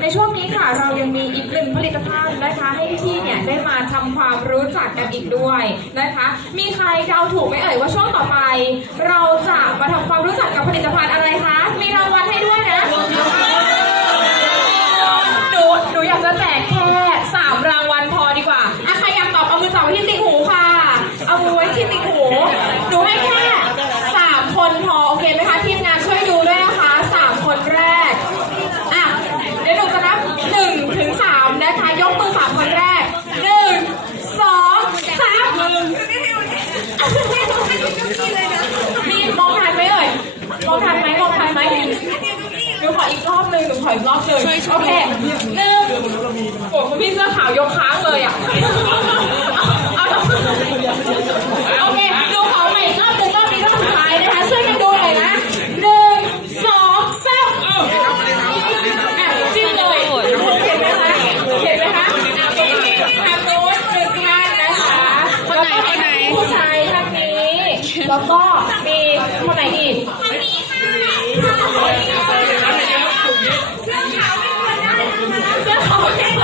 ในช่วงนี้ค่ะเรายังมีอีกหนึ่งผลิตภัณฑ์นะคะ ให้พี่ๆเนี่ยได้มาทำความรู้จักกันอีกด้วยนะคะ มีใครเดาถูกไหมเอ่ยว่าช่วงต่อไป เราจะมาทำความรู้จักกับผลิตภัณฑ์อะไรคะ มีรางวัลให้ด้วยนะ หนู หนูอยากจะแจกแค่สามรางวัลพอดีกว่าอะใครอยากตอบเอามือจับไว้ที่ติ่งหูค่ะ เอามือไว้ที่ติ่งหู หนูให้แค่สามคนพอ โอเคไหมคะทีมงานช่วยดูด้วยนะคะสามคนแรก อะ เดี๋ยวหนูจะนับหนึ่งถึงสามนะคะ ยกมือสามคนแรกหนึ่งสองสาม มีมองทันไหมเอ่ยมองทันไหมมองทันไหมหนูขออีกรอบหนึ่งหนูขออีกรอบหนึ่งโอเคหนึ่งโอ้คุณพี่เสื้อขาวยกค้างเลยอะเอาเอาโอเคดูขอใหม่อีกรอบหนึ่งรอบนี้รอบสุดท้ายนะคะช่วยกันดูหน่อยนะหนึ่งสองสามอะจิ้มเลยเห็นไหมคะเห็นไหมคะทางโน้นหนึ่งท่านนะคะแล้วก็มีผู้ชายท่านนี้ แล้วก็มีคนไหนอีกเสื้อขาวแค่คนได้ร้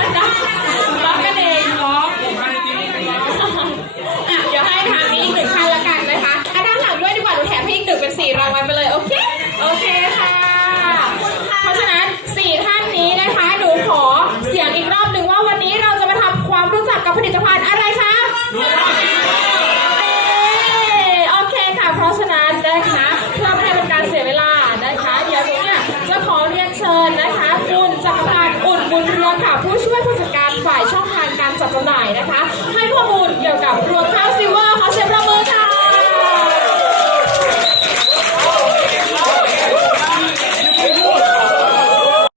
จัดจำหน่ายนะคะ ให้ข้อมูลเกี่ยวกับรวมค่า